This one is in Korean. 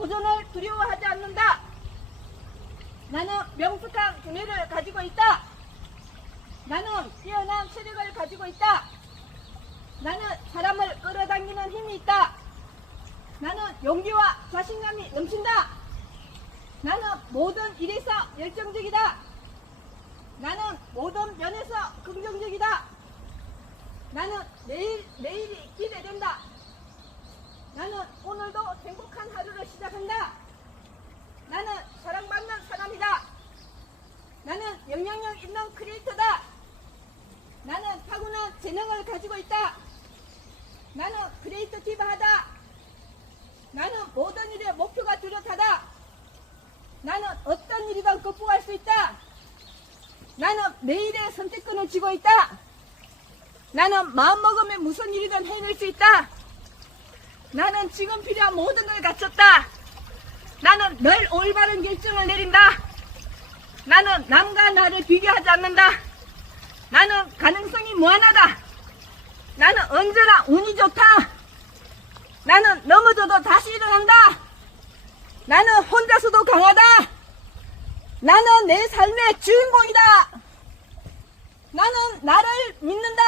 도전을 두려워하지 않는다. 나는 명숙한 두뇌를 가지고 있다. 나는 뛰어난 체력을 가지고 있다. 나는 사람을 끌어당기는 힘이 있다. 나는 용기와 자신감이 넘친다. 나는 모든 일에서 열정적이다. 나는 모든 면에서 긍정적이다. 나는 매일, 매일이 기대된다. 행복한 하루를 시작한다. 나는 사랑받는 사람이다. 나는 영향력 있는 크리에이터다. 나는 타고난 재능을 가지고 있다. 나는 크리에이티브하다. 나는 모든 일에 목표가 뚜렷하다. 나는 어떤 일이든 극복할 수 있다. 나는 매일의 선택권을 쥐고 있다. 나는 마음먹으면 무슨 일이든 해낼 수 있다. 나는 지금 필요한 모든 걸 갖췄다. 나는 늘 올바른 결정을 내린다. 나는 남과 나를 비교하지 않는다. 나는 가능성이 무한하다. 나는 언제나 운이 좋다. 나는 넘어져도 다시 일어난다. 나는 혼자서도 강하다. 나는 내 삶의 주인공이다. 나는 나를 믿는다.